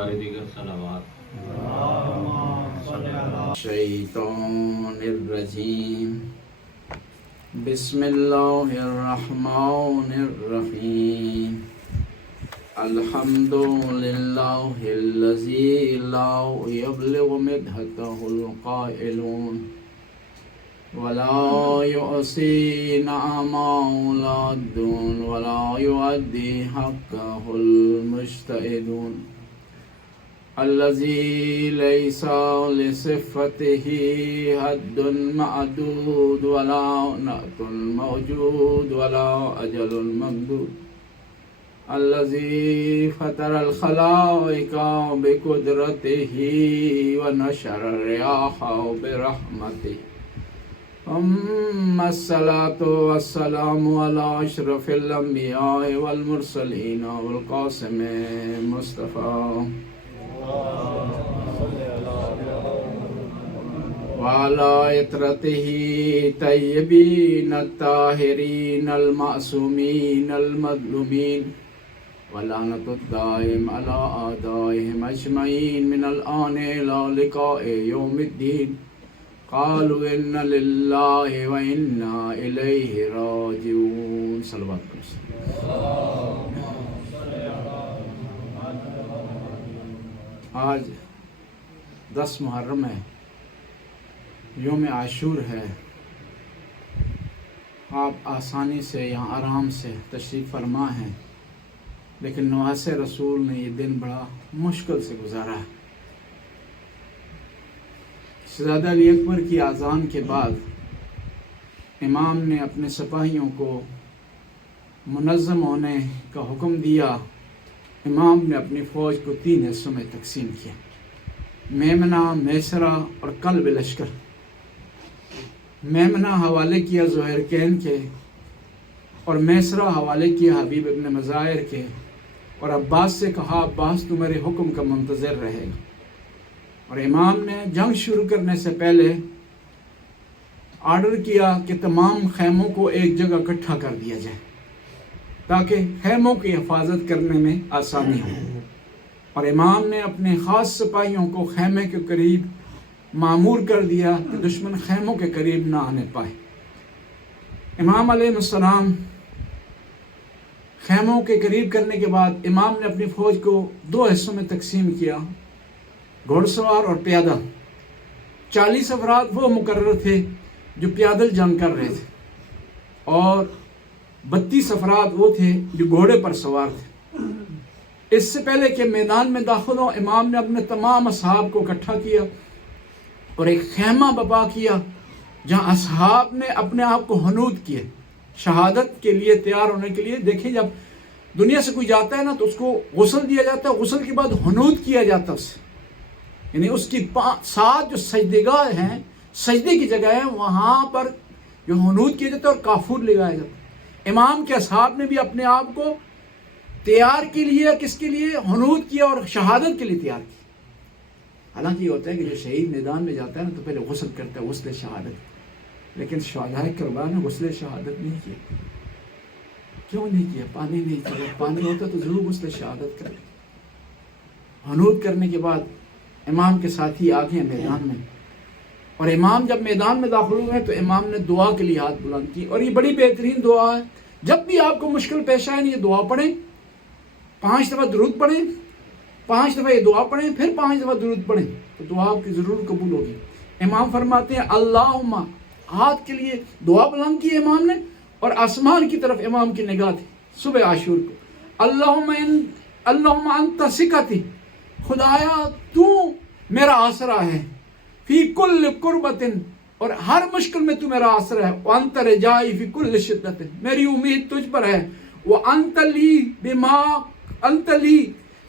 بارے دیگر صلوات۔ الشیطان الرجیم بسم اللہ الرحمن الرحیم الحمد للہ الذی لا یبلغ مدحتہ القائلون ولا يعصي نعمه العبدون ولا يؤدي حقه المجتهدون الذي ليس لصفته حد معدود ولا نعت موجود ولا أجل ممدود الذي فطر الخلائق بقدرته ونشر الرياح برحمته ثم الصلاة والسلام على أشرف الأنبياء والمرسلين والقاسم مصطفى وعلى عترته طيبين الطاهرين المعصومين المظلومين ولعنة الدائم على أعدائهم أجمعين من الآن إلى لقاء يوم الدين قالوا إن لله وإنا إليه راجعون صلوات آج 10 محرم ہے، یوم عاشور ہے۔ آپ آسانی سے یہاں آرام سے تشریف فرما ہیں، لیکن نواس رسول نے یہ دن بڑا مشکل سے گزارا ہے۔ شہزادہ علی اکبر کی اذان کے بعد امام نے اپنے سپاہیوں کو منظم ہونے کا حکم دیا۔ امام نے اپنی فوج کو 3 حصوں میں تقسیم کیا: میمنہ، میسرہ اور قلب لشکر۔ میمنہ حوالے کیا زہیرکین کے، اور میسرہ حوالے کیا حبیب ابن مظاہر کے، اور عباس سے کہا عباس تو میرے حکم کا منتظر رہے گا۔ اور امام نے جنگ شروع کرنے سے پہلے آرڈر کیا کہ تمام خیموں کو ایک جگہ اکٹھا کر دیا جائے تاکہ خیموں کی حفاظت کرنے میں آسانی ہو، اور امام نے اپنے خاص سپاہیوں کو خیمے کے قریب مامور کر دیا کہ دشمن خیموں کے قریب نہ آنے پائے۔ امام علیہ السلام خیموں کے قریب کرنے کے بعد امام نے اپنی فوج کو 2 حصوں میں تقسیم کیا: گھوڑ سوار اور پیادہ۔ 40 افراد وہ مقرر تھے جو پیادل جنگ کر رہے تھے، اور 32 افراد وہ تھے جو گھوڑے پر سوار تھے۔ اس سے پہلے کہ میدان میں داخل ہوں، امام نے اپنے تمام اصحاب کو اکٹھا کیا اور ایک خیمہ برپا کیا جہاں اصحاب نے اپنے آپ کو حنوط کیے شہادت کے لیے تیار ہونے کے لیے۔ دیکھیں، جب دنیا سے کوئی جاتا ہے نا تو اس کو غسل دیا جاتا ہے، غسل کے بعد حنوط کیا جاتا ہے اس سے، یعنی اس کی 7 جو سجدگاہ ہیں، سجدے کی جگہ ہے، وہاں پر جو حنوط کیا جاتا ہے اور کافور لگایا جاتا ہے۔ امام کے اصحاب نے بھی اپنے آپ کو تیار کے لیے، کس کے لیے؟ حنوط کیا اور شہادت کے لیے تیار کیا۔ حالانکہ یہ ہوتا ہے کہ جو شہید میدان میں جاتا ہے نا تو پہلے غسل کرتا ہے، غسل شہادت، لیکن شہداء کربلا نے غسل شہادت نہیں کیا۔ کیوں نہیں کیا؟ پانی نہیں تھا۔ اگر پانی ہوتا تو ضرور غسل شہادت کرتے۔ حنوط کرنے کے بعد امام کے ساتھی آگے ہیں میدان میں، اور امام جب میدان میں داخل ہوئے تو امام نے دعا کے لیے ہاتھ بلند کی، اور یہ بڑی بہترین دعا ہے۔ جب بھی آپ کو مشکل پیش آئے یہ دعا پڑھیں، 5 دفعہ درود پڑھیں، 5 دفعہ یہ دعا پڑھیں، پھر 5 دفعہ درود پڑھیں تو دعا آپ کی ضرور قبول ہوگی۔ امام فرماتے ہیں اللہم، ہاتھ کے لیے دعا بلند کی امام نے، اور آسمان کی طرف امام کی نگاہ تھی صبح عاشور کو۔ اللہم انت ثقتی، خدایا تو میرا آسرا ہے، فی کل قربت، اور ہر مشکل میں تو میرا آسرا ہے، وانت رجائی فی کل شدت، میری امید تجھ پر ہے، وانت لی بما انت لی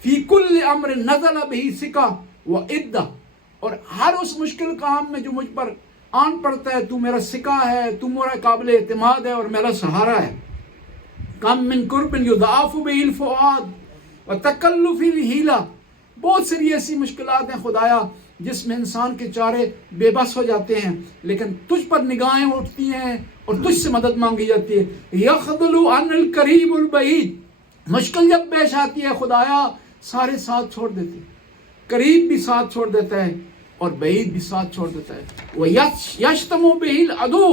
فی کل امر نزل بہ ثقہ وعدہ، اور ہر اس مشکل کام میں جو مجھ پر آن پڑتا ہے تو میرا ثقہ ہے، تو میرا قابل اعتماد ہے اور میرا سہارا ہے۔ کم من قرب یضاعف بہ الفؤاد وتکلف الحیلہ، بہت ساری ایسی مشکلات ہیں خدایا جس میں انسان کے چارے بے بس ہو جاتے ہیں، لیکن تجھ پر نگاہیں اٹھتی ہیں اور تجھ سے مدد مانگی جاتی ہے۔ یخذل عن القریب البعید، مشکل جب پیش آتی ہے خدایا سارے ساتھ چھوڑ دیتے ہیں، قریب بھی ساتھ چھوڑ دیتا ہے اور بعید بھی ساتھ چھوڑ دیتا ہے. وہ یشتمو بہل عدو،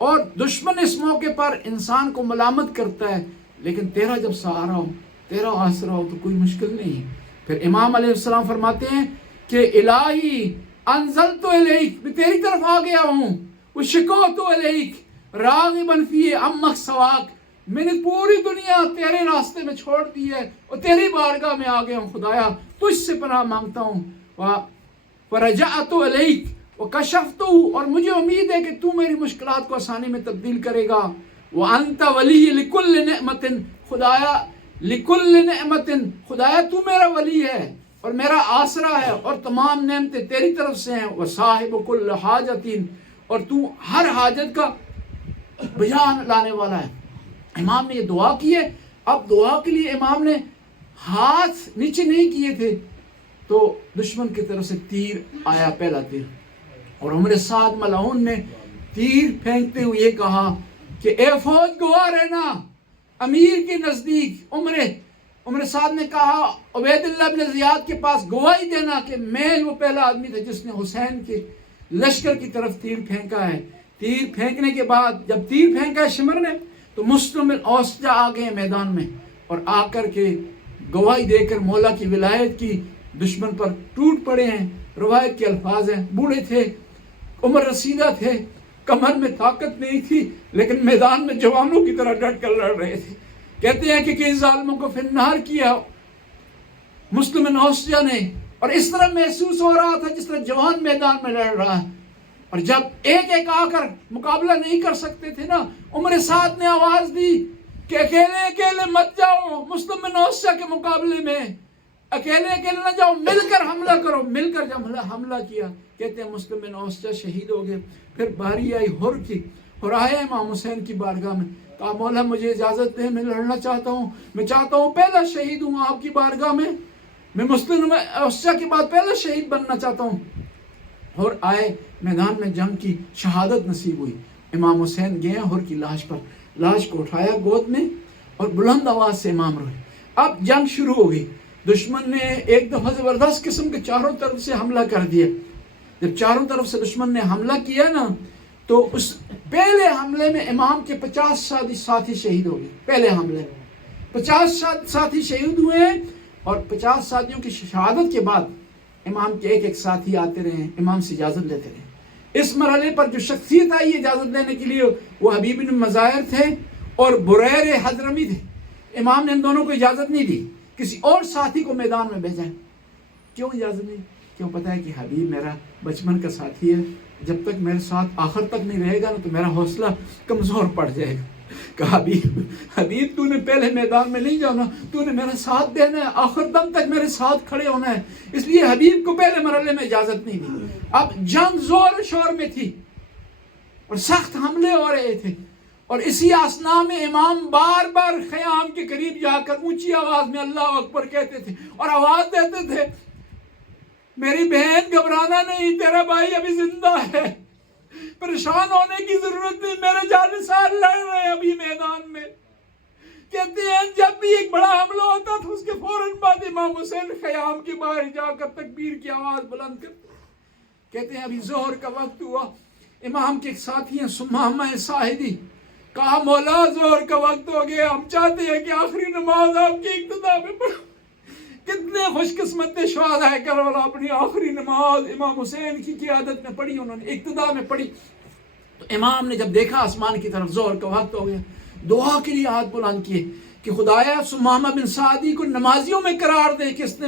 اور دشمن اس موقع پر انسان کو ملامت کرتا ہے، لیکن تیرا جب سہارا ہو، تیرا آسرا ہو تو کوئی مشکل نہیں. پھر امام علیہ السلام فرماتے ہیں کہ الہی انزلت الیک، میں تیری طرف آ گیا ہوں، وشکوت الیک راغبا فی عمک سواک، میں نے پوری دنیا تیرے راستے میں چھوڑ دی ہے اور تیری بارگاہ میں آ گیا ہوں. خدایا تجھ سے پناہ مانگتا ہوں. فرجعت الیک وکشفت، اور مجھے امید ہے کہ تو میری مشکلات کو آسانی میں تبدیل کرے گا. وانت ولی لکل نعمت، خدایا لکل نعمت، خدایا تو میرا ولی ہے اور میرا آسرا ہے اور تمام نعمتیں تیری طرف سے ہیں. وصاحب کل حاجت، اور تو ہر حاجت کا بیان لانے والا ہے. امام نے یہ دعا کی ہے. اب دعا کے لیے امام نے ہاتھ نیچے نہیں کیے تھے تو دشمن کی طرف سے تیر آیا، پہلا تیر، اور عمر سعد ملعون نے تیر پھینکتے ہوئے یہ کہا کہ اے فوج گواہ رہنا امیر کے نزدیک. عمر سعد نے کہا عبید اللہ بن زیاد کے پاس گواہی دینا کہ میں وہ پہلا آدمی تھا جس نے حسین کے لشکر کی طرف تیر پھینکا ہے. تیر پھینکنے کے بعد جب تیر پھینکا ہے شمر نے، تو مسلم بن اوسجہ آ گئے میدان میں اور آ کر کے گواہی دے کر مولا کی ولایت کی، دشمن پر ٹوٹ پڑے ہیں. روایت کے الفاظ ہیں بوڑھے تھے، عمر رسیدہ تھے، کمر میں طاقت نہیں تھی، لیکن میدان میں جوانوں کی طرح ڈٹ کر لڑ رہے تھے. کہتے ہیں کہ کئی ظالموں کو فنار کیا مسلم بن اوسجہ نے، اور اس طرح محسوس ہو رہا تھا جس طرح جوان میدان میں لڑ رہا ہے. اور جب ایک ایک آ کر مقابلہ نہیں کر سکتے تھے نا، عمر سعد نے آواز دی کہ اکیلے اکیلے مت جاؤ مسلم بن اوسجہ کے مقابلے میں، اکیلے اکیلے نہ جاؤ، مل کر حملہ کرو. مل کر جب حملہ کیا، کہتے ہیں مسلم بن اوسجہ شہید ہو گئے. پھر باری آئی حر کی، اور آئے امام حسین کی بارگاہ میں، کہا مولا مجھے اجازت دے، میں لڑنا چاہتا ہوں، میں چاہتا ہوں پہلا شہید ہوں آپ کی بارگاہ میں مسلم بن اوسجہ کے بعد پہلا شہید بننا چاہتا ہوں. اور آئے میدان میں جنگ کی شہادت نصیب ہوئی. امام حسین گئے حر کی لاش پر، لاش کو اٹھایا گود میں اور بلند آواز سے امام روئے. اب جنگ شروع ہو گئی. دشمن نے ایک دفعہ زبردست قسم کے چاروں طرف سے حملہ کر دیا. جب چاروں طرف سے دشمن نے حملہ کیا نا، تو اس پہلے حملے میں امام کے 50 ساتھی شہید ہو گئے. پہلے حملے میں 50 ساتھی شہید ہوئے ہیں، اور 50 ساتھیوں کی شہادت کے بعد امام کے ایک ایک ساتھی آتے رہے، امام سے اجازت لیتے رہے. اس مرحلے پر جو شخصیت آئی اجازت لینے کے لیے وہ حبیب بن مظاہر تھے اور بریر حضرمی تھے. امام نے ان دونوں کو اجازت نہیں دی، کسی اور ساتھی کو میدان میں بھیجا. کیوں اجازت نہیں؟ کیوں؟ پتا ہے کہ حبیب میرا بچپن کا ساتھی ہے، جب تک میرے ساتھ آخر تک نہیں رہے گا نا تو میرا حوصلہ کمزور پڑ جائے گا. کہا حبیب تو نے پہلے میدان میں نہیں جانا، تو نے میرا ساتھ دینا ہے، آخر دم تک میرے ساتھ کھڑے ہونا ہے. اس لیے حبیب کو پہلے مرحلے میں اجازت نہیں دی. اب جنگ زور شور میں تھی اور سخت حملے ہو رہے تھے، اور اسی اثناء میں امام بار بار خیام کے قریب جا کر اونچی آواز میں اللہ اکبر کہتے تھے اور آواز دیتے تھے، میری بہن گھبرانا نہیں، تیرا بھائی ابھی زندہ ہے، پریشان ہونے کی ضرورت نہیں، میرے جانثار لڑ رہے ہیں ابھی میدان میں. کہتے ہیں جب بھی ایک بڑا حملہ ہوتا تھا اس کے فوراً بعد امام حسین خیام کے باہر جا کر تکبیر کی آواز بلند کرتے. کہتے ہیں ابھی ظہر کا وقت ہوا، امام کے ایک ساتھی ہیں سمامہ ساہدی، کہا مولا ظہر کا وقت ہو گیا، ہم چاہتے ہیں کہ آخری نماز آپ کی ابتدا میں پڑھو. کتنے خوش قسمت شہداء کربلا اپنی آخری نماز امام حسین کی قیادت میں پڑھی، انہوں نے ابتدا میں پڑھی. تو امام نے جب دیکھا آسمان کی طرف ظہر کا وقت ہو گیا، دعا کے لیے ہاتھ بلند کیے کہ خدایا سمامہ بن سعدی کو نمازیوں میں قرار دے کہ اس نے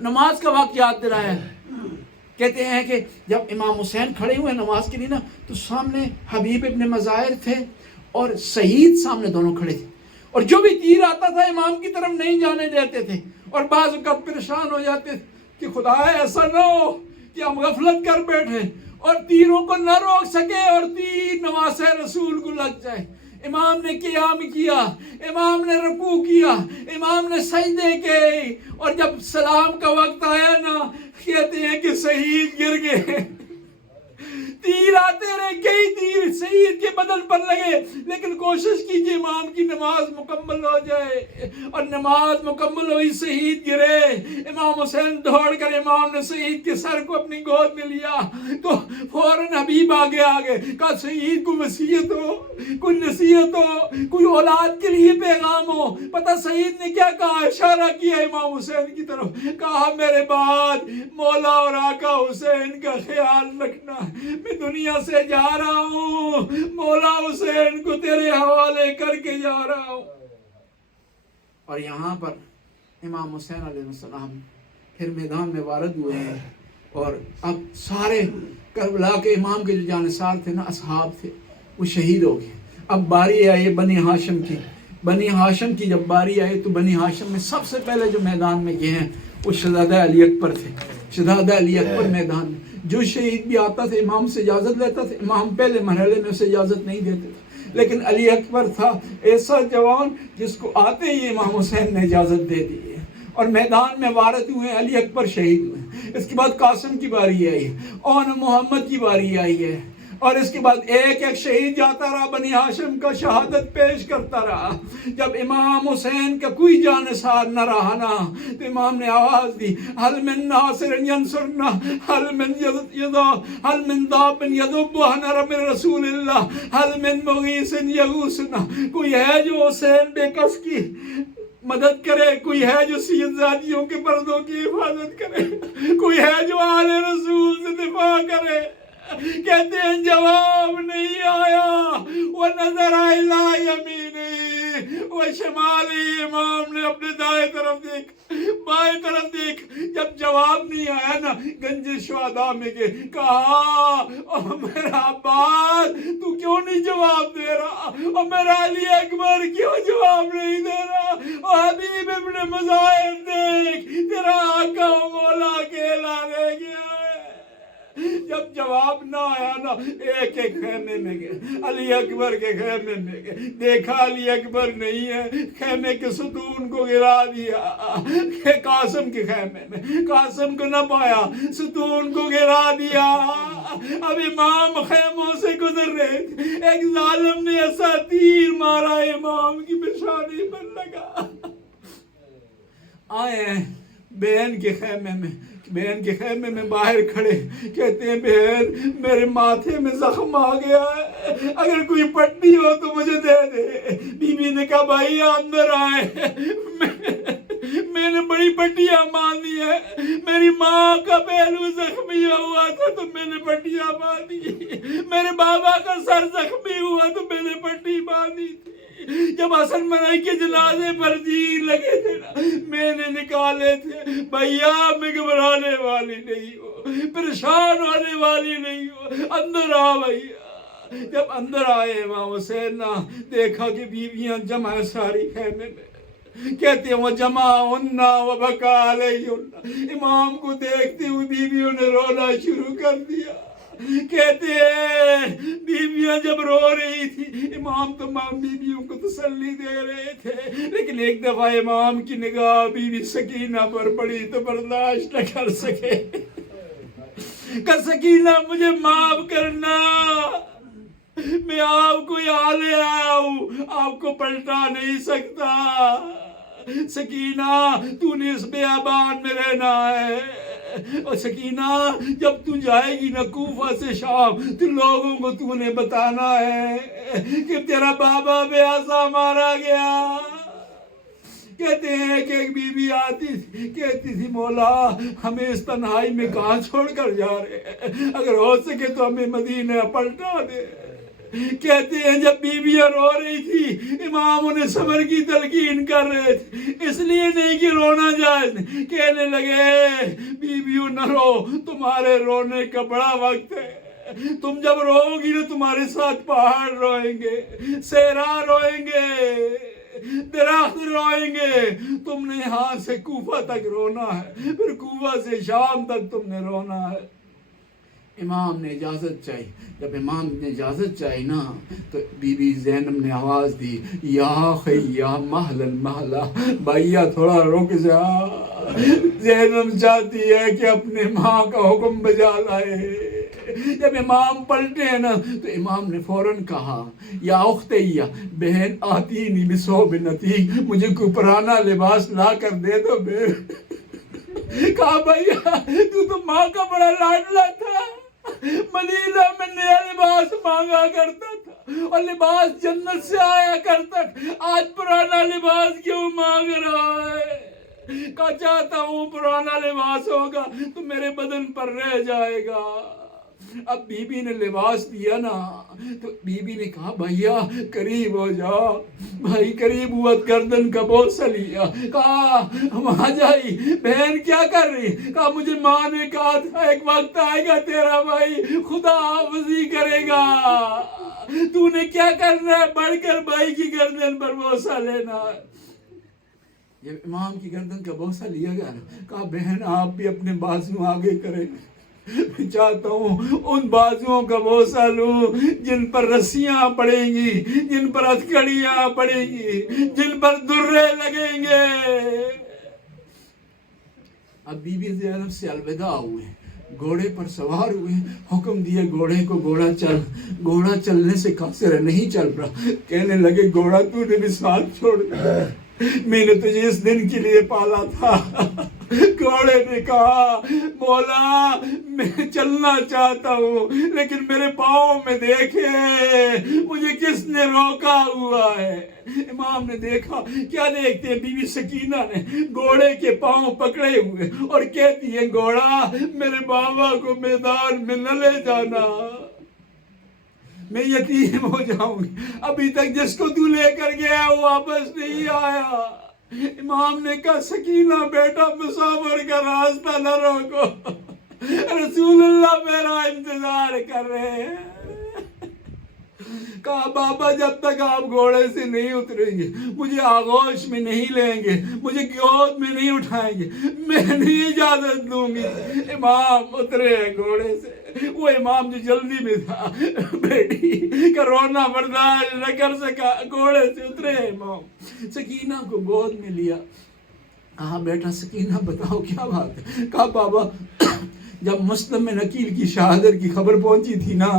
نماز کا وقت یاد دلایا ہے. کہتے ہیں کہ جب امام حسین کھڑے ہوئے نماز کے لیے نا، تو سامنے حبیب ابن مظاہر تھے اور سعید سامنے دونوں کھڑے تھے، اور جو بھی تیر آتا تھا امام کی طرف نہیں جانے دیتے تھے، اور بعض اوقات پریشان ہو جاتے تھے کہ خدایا ایسا نہ ہو کہ ہم غفلت کر بیٹھے اور تیروں کو نہ روک سکے اور تیر نواسہ رسول کو لگ جائے. امام نے قیام کیا، امام نے رکوع کیا، امام نے سجدے کیے، اور جب سلام کا وقت آیا نا، کہتے ہیں کہ شہید گر گئے. تیر آتے رہے، کئی تیر شہید کے بدن پر لگے، لیکن کوشش کیجیے امام کی نماز مکمل ہو جائے، اور نماز مکمل ہوئی، شہید گرے، امام حسین دوڑ کر امام نے شہید کے سر کو اپنی گود میں لیا تو فوراً حبیب آگے کہا شہید کو وصیت ہو، کوئی نصیحت ہو، کوئی اولاد کے لیے پیغام ہو۔ پتہ شہید نے کیا کہا؟ اشارہ کیا امام حسین کی طرف، کہا میرے بعد مولا اور آقا حسین کا خیال رکھنا، میں دنیا سے جا رہا ہوں، مولا حسین کو تیرے حوالے کر کے جا رہا ہوں۔ اور یہاں پر امام حسین علیہ السلام پھر میدان میں وارد ہوئے ہیں، اور اب سارے کربلا کے امام کے جو جانثار تھے نا، اصحاب تھے، وہ شہید ہو گئے۔ اب باری آئی بنی ہاشم کی، بنی ہاشم کی جب باری آئی تو بنی ہاشم میں سب سے پہلے جو میدان میں گئے ہیں وہ شہزادہ علی اکبر تھے۔ شہزادہ علی اکبر میدان میں، جو شہید بھی آتا تھا امام سے اجازت لیتا تھا، امام پہلے مرحلے میں اسے اجازت نہیں دیتے تھے، لیکن علی اکبر تھا ایسا جوان جس کو آتے ہی امام حسین نے اجازت دے دی ہے، اور میدان میں وارد ہوئے، علی اکبر شہید ہوئے۔ اس کے بعد قاسم کی باری آئی، اور محمد کی باری آئی ہے، اور اس کے بعد ایک ایک شہید جاتا رہا، بنی ہاشم کا شہادت پیش کرتا رہا۔ جب امام حسین کا کوئی جانثار نہ رہا نا، تو امام نے آواز دی، حل من ناصر ینصرنا، حل من یدا، حل من داب یذب عن رب رسول اللہ، حل من مغیث یغوثنا۔ کوئی ہے جو حسین بے کس کی مدد کرے، کوئی ہے جو سید زادیوں کے پردوں کی حفاظت کرے، کوئی ہے جو آل رسول سے دفاع کرے؟ کہتے ہیں جواب نہیں آیا، وَنَظَرَ إِلَىٰ يَمِينِهِ وَشِمَالِهِ۔ امام نے اپنے دائیں طرف دیکھ، بائیں طرف دیکھ، جب جواب نہیں آیا نا، گنج شہداء میں گئے، کہا او میرا عباس تو کیوں نہیں جواب دے رہا، اور میرا علی اکبر کیوں جواب نہیں دے رہا، اور حبیب ابن مظاہر دیکھ تیرا آقا و مولا اکیلا رہ گیا ہے۔ جب جواب نہ آیا نا، ایک ایک خیمے میں گئے، علی اکبر کے خیمے میں گئے، دیکھا علی اکبر نہیں ہے، خیمے کے ستون کو گرا دیا، قاسم کے خیمے میں، قاسم کو نہ پایا، ستون کو گرا دیا۔ اب امام خیموں سے گزر رہے تھے، ایک ظالم نے ایسا تیر مارا امام کی پیشانی پر لگا۔ آئے ہیں بہن کے خیمے میں، بہن کے خیمے میں باہر کھڑے، کہتے ہیں بہن میرے ماتھے میں زخم آ گیا ہے، اگر کوئی پٹی ہو تو مجھے دے دے۔ بی بی نے کہا بھائی اندر آئے، میں نے بڑی پٹیاں باندھی ہے، میری ماں کا پہلو زخمی ہوا تھا تو میں نے پٹیاں باندھی، میرے بابا کا سر زخمی ہوا تو میں نے پٹی باندھی تھی، جب حسن منائی کے جنازے پر تیر لگے تھے نا، میں نے نکالے تھے۔ بھیا میں گھبرانے والی نہیں ہو، پریشان ہونے والی نہیں ہو، اندر آ بھیا۔ جب اندر آئے امام حسین نے دیکھا کہ بیویاں جمع ہے ساری خیمے میں، کہتے ہیں وہ جمع ہونا و بکا علیہن، امام کو دیکھتے ہوئے بیویوں نے رونا شروع کر دیا۔ کہتے ہیں بیویاں جب رو رہی تھی، امام تمام بیویوں کو تسلی دے رہے تھے، لیکن ایک دفعہ امام کی نگاہ بی بی سکینہ پر پڑی تو برداشت نہ کر سکے، کہ سکینہ مجھے معاف کرنا، میں آپ کو یہاں لے آیا ہوں، آپ کو پلٹا نہیں سکتا، سکینہ تو نے اس بیابان میں رہنا ہے، اور سکینہ جب تو جائے گی نا کوفہ سے شام، تو لوگوں کو تو نے بتانا ہے کہ تیرا بابا بے عصا مارا گیا۔ کہتے ہیں کہ ایک بی بی آتی تھی، کہتی تھی مولا ہمیں اس تنہائی میں کہاں چھوڑ کر جا رہے ہیں، اگر ہو سکے تو ہمیں مدینہ پلٹا دے۔ کہتے ہیں جب بیویاں رو رہی تھی، امام انہیں صبر کی تلقین کر رہے تھے، اس لیے نہیں کہ رونا جائز نہیں، کہنے لگے بیویوں نہ رو، تمہارے رونے کا بڑا وقت ہے، تم جب رو گی نا تمہارے ساتھ پہاڑ روئیں گے، صحرا روئیں گے، درخت روئیں گے، تم نے یہاں سے کوفہ تک رونا ہے، پھر کوفہ سے شام تک تم نے رونا ہے۔ امام نے اجازت چاہی، جب امام نے اجازت چاہی نا تو بی بی زینب نے آواز دی، یا خیا محل محلہ، بھائیا تھوڑا رک جا، زینب چاہتی ہے کہ اپنے ماں کا حکم بجا لائے۔ جب امام پلٹے ہیں نا تو امام نے فوراً کہا یا اختیہ بہن آتی نہیں بصوب نتی، مجھے کوئی پرانا لباس لا کر دے دو بہن۔ کہا بھیا تو ماں کا بڑا لاڈلا تھا، مدینہ میں نیا لباس مانگا کرتا تھا اور لباس جنت سے آیا کرتا تھا، آج پرانا لباس کیوں مانگ رہا ہے؟ کہا چاہتا ہوں پرانا لباس ہوگا تو میرے بدن پر رہ جائے گا۔ اب بی بی نے لباس دیا نا تو بی بی نے کہا بھیا قریب ہو جاؤ، بھائی قریب ہوا، گردن کا بوسہ لیا، کہا وہاں جائی بہن کیا کر رہی؟ کہا مجھے ماں نے کہا تھا ایک وقت آئے گا تیرا بھائی خدا حافظی کرے گا، تو نے کیا کرنا ہے؟ بڑھ کر بھائی کی گردن پر بوسہ لینا ہے۔ جب امام کی گردن کا بوسہ لیا گیا نا، کہا بہن آپ بھی اپنے بازو آگے کریں، میں چاہتا ہوں ان بازوؤں کا بوسہ لوں جن پر رسیاں پڑیں گی، جن پر ہتھکڑیاں پڑیں گی، جن پر درے لگیں گے۔ اب بی بی زینب سے الوداع ہوئے، گھوڑے پر سوار ہوئے، حکم دیا گھوڑے کو گھوڑا چل، گھوڑا چلنے سے قاصر ہے، نہیں چل رہا، کہنے لگے گھوڑا تو نے بھی ساتھ چھوڑ دیا، میں نے تجھے اس دن کے لیے پالا تھا۔ گھوڑے نے کہا مولا میں چلنا چاہتا ہوں لیکن میرے پاؤں میں دیکھے مجھے کس نے روکا ہوا ہے۔ امام نے دیکھا، کیا دیکھتے ہیں؟ بی بی سکینہ نے گھوڑے کے پاؤں پکڑے ہوئے اور کہتی ہے گھوڑا میرے بابا کو میدان میں نہ لے جانا، میں یتیم ہو جاؤں گی، ابھی تک جس کو تو لے کر گیا وہ واپس نہیں آیا۔ امام نے کہا سکینہ بیٹا مسافر کا راستہ نہ روکو، رسول اللہ میرا انتظار کر رہے ہیں۔ کہا بابا جب تک آپ گھوڑے سے نہیں اتریں گے، مجھے آغوش میں نہیں لیں گے، مجھے گود میں نہیں اٹھائیں گے، میں نہیں اجازت دوں گی۔ امام اترے ہیں گھوڑے سے، وہ امام جو جلدی میں تھا بیٹی کا رونا برداشت نہ کر سکا، گھوڑے سے اترے ہیں امام، سکینہ کو گود میں لیا، کہا بیٹا سکینہ بتاؤ کیا بات ہے؟ کہا بابا جب مسلم میں نکیل کی شہادت کی خبر پہنچی تھی نا،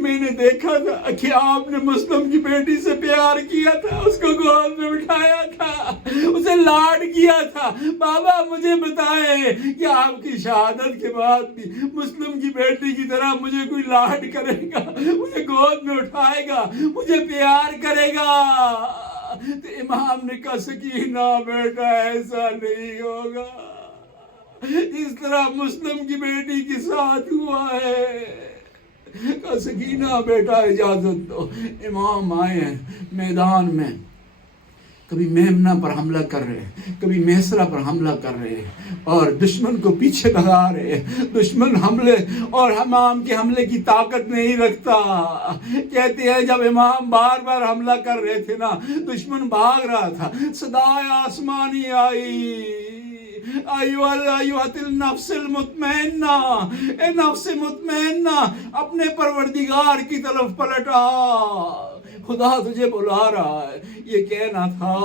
میں نے دیکھا تھا کہ آپ نے مسلم کی بیٹی سے پیار کیا تھا، اس کو گود میں بٹھایا تھا، اسے لاڈ کیا تھا۔ بابا مجھے بتائیں کہ آپ کی شہادت کے بعد بھی مسلم کی بیٹی کی طرح مجھے کوئی لاڈ کرے گا، مجھے گود میں اٹھائے گا، مجھے پیار کرے گا؟ تو امام نے کہا سکینہ بیٹا ایسا نہیں ہوگا، اس طرح مسلم کی بیٹی کے ساتھ ہوا ہے۔ کہا سکینہ بیٹا اجازت دو۔ امام آئے ہیں میدان میں، کبھی میمنہ پر حملہ کر رہے ہیں، کبھی میسرہ پر حملہ کر رہے ہیں اور دشمن کو پیچھے بھگا رہے ہیں۔ دشمن حملے اور امام کے حملے کی طاقت نہیں رکھتا۔ کہتے ہیں جب امام بار بار حملہ کر رہے تھے نا، دشمن بھاگ رہا تھا، صدائے آسمانی آئی ایوہت النفس المطمئنہ، اے نفس مطمئنہ اپنے پروردگار کی طرف پلٹا، خدا تجھے بلا رہا ہے۔ یہ کہنا تھا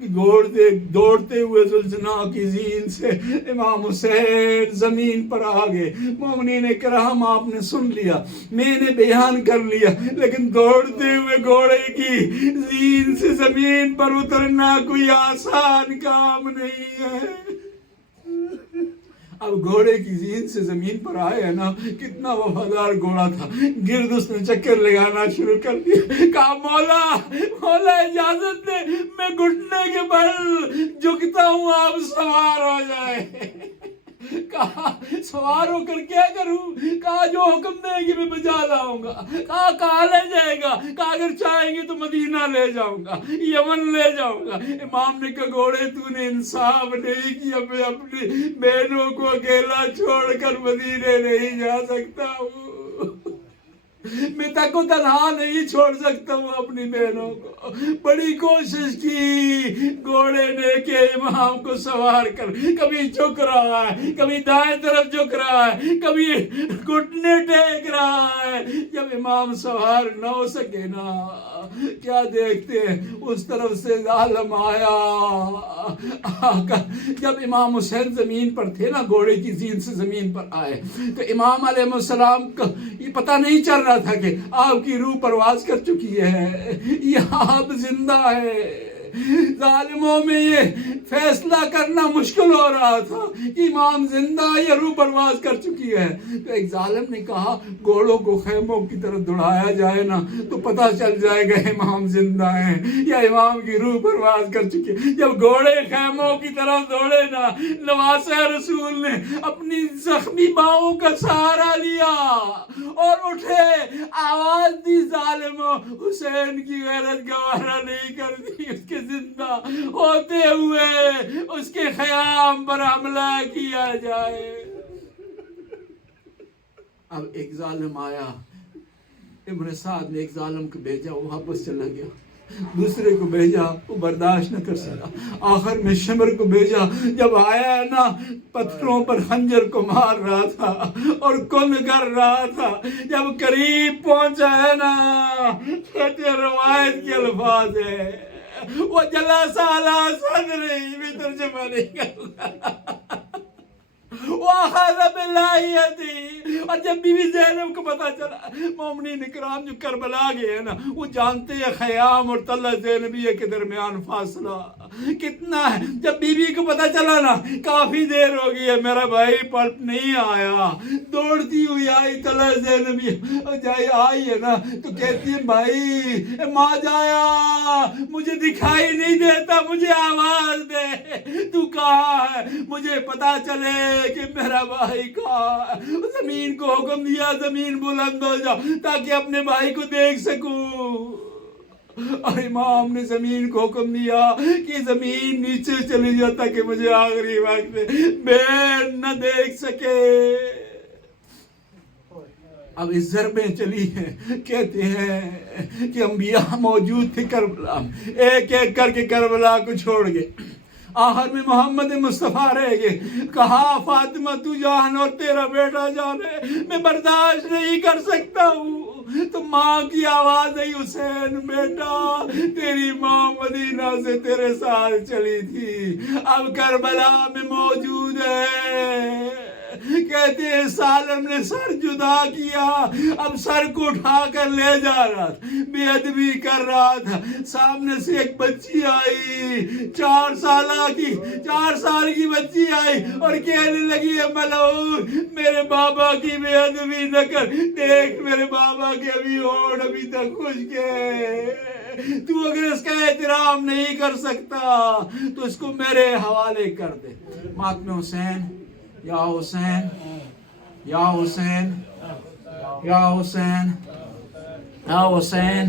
کہ دوڑتے ہوئے زلزلہ کی زین سے امام حسین زمین پر آگے، مومنین کرام آپ نے سن لیا، میں نے بیان کر لیا، لیکن دوڑتے ہوئے گھوڑے کی زین سے زمین پر اترنا کوئی آسان کام نہیں ہے۔ اب گھوڑے کی زین سے زمین پر آئے ہیں نا، کتنا وفادار گھوڑا تھا، گرد اس نے چکر لگانا شروع کر دیا۔ کہا مولا اجازت دے، میں گھٹنے کے بل جھکتا ہوں، آپ سوار ہو جائے۔ کہا سوار ہو کر کیا کروں؟ کہا جو حکم دیں گے میں بجا لاؤں گا۔ کہا کہاں لے جائے گا؟ کہا اگر چاہیں گے تو مدینہ لے جاؤں گا، یمن لے جاؤں گا۔ امام نے کہا گھوڑے تو نے انصاف نہیں کیا، میں اپنی بہنوں کو اکیلا چھوڑ کر مدینے نہیں جا سکتا ہوں، میں تک کو تنہا نہیں چھوڑ سکتا ہوں اپنی بہنوں کو۔ بڑی کوشش کی گھوڑے نے کہ امام کو سوار کر، کبھی جھک رہا ہے، کبھی دائیں طرف جھک رہا ہے، کبھی گھٹنے ٹیک رہا ہے جب امام سوار نہ ہو سکے نا، کیا دیکھتے ہیں اس طرف سے ظالم آیا۔ جب امام حسین زمین پر تھے نا، گھوڑے کی زین سے زمین پر آئے تو امام علیہ السلام کو یہ پتہ نہیں چل رہا تھا کہ آپ کی روح پرواز کر چکی ہے یا آپ زندہ ہے۔ ظالموں میں یہ فیصلہ کرنا مشکل ہو رہا تھا کہ امام زندہ یا روح پرواز کر چکی ہے۔ تو ایک ظالم نے کہا گھوڑوں کو خیموں کی طرف دوڑایا جائے نا تو پتہ چل جائے گا امام زندہ ہیں یا امام کی روح پرواز کر چکی ہے۔ جب گھوڑے خیموں کی طرف دوڑے نا، نواسہ رسول نے اپنی زخمی باہوں کا سہارا لیا اور اٹھے، آواز دی، ظالموں حسین کی غیرت گوارا نہیں کرتی اس کے زندہ ہوتے ہوئے اس کے خیام پر حملہ کیا جائے۔ اب ایک ظالم آیا، ابن سعد نے ایک ظالم کو بھیجا، وہ واپس چلا گیا، دوسرے کو بھیجا، وہ برداشت نہ کر سکا، آخر میں شمر کو بھیجا، جب آیا نا پتھروں پر خنجر کو مار رہا تھا اور کن کر رہا تھا، جب قریب پہنچا ہے نا، کہتے روایت کے الفاظ ہے وہ جلس علی صدری، میں ترجمہ نہیں کرتا، وَأَخَذَ بِاللَّحِيَتِهِ، اور جب بی بی زینب کو پتا چلا، مومنین اکرام جو کربلا گئے ہیں نا وہ جانتے ہیں خیام اور طلحہ زینبیہ کے درمیان فاصلہ کتنا ہے۔ جب بی بی کو پتا چلا نا کافی دیر ہو گئی ہے، میرا بھائی پلٹ نہیں آیا، دوڑتی ہوئی آئی طلحہ زینبیہ، جائے آئی ہے نا تو کہتی ہے بھائی ماں جایا، مجھے دکھائی نہیں دیتا، مجھے آواز دے، تو کہاں ہے، مجھے پتا چلے کہ میرا بھائی کہاں ہے۔ زمین کو حکم دیا زمین بلند ہو جا تاکہ اپنے بھائی کو دیکھ سکوں، اور امام نے زمین کو حکم دیا کہ زمین نیچے چلی جا تاکہ مجھے آخری وقت بین نہ دیکھ سکے۔ اب اس ضربیں چلی ہیں، کہتے ہیں کہ انبیاء موجود تھے کربلا، ایک ایک کر کے کربلا کو چھوڑ گئے، آخر میں محمد مصطفیٰ رہ گئے۔ کہا فاطمہ تو جان اور تیرا بیٹا جان ہے، میں برداشت نہیں کر سکتا ہوں۔ تو ماں کی آواز آئی، حسین بیٹا تیری ماں مدینہ سے تیرے ساتھ چلی تھی، اب کربلا میں موجود ہے۔ کہتے ہیں سالم نے سر جدا کیا، اب سر کو اٹھا کر لے جا رہا تھا، بے ادبی کر رہا تھا، سامنے سے ایک بچی آئی، 4 سال کی بچی آئی اور کہنے لگی ہے ملعون میرے بابا کی بے ادبی نہ کر، دیکھ میرے بابا کے ابھی ہونٹ ابھی تک خشک ہے، تو اگر اس کا احترام نہیں کر سکتا تو اس کو میرے حوالے کر دے۔ ماتم حسین، یا حسین، یا حسین، یا حسین، یا حسین۔